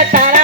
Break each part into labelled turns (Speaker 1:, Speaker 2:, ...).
Speaker 1: esta cara.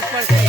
Speaker 1: this one.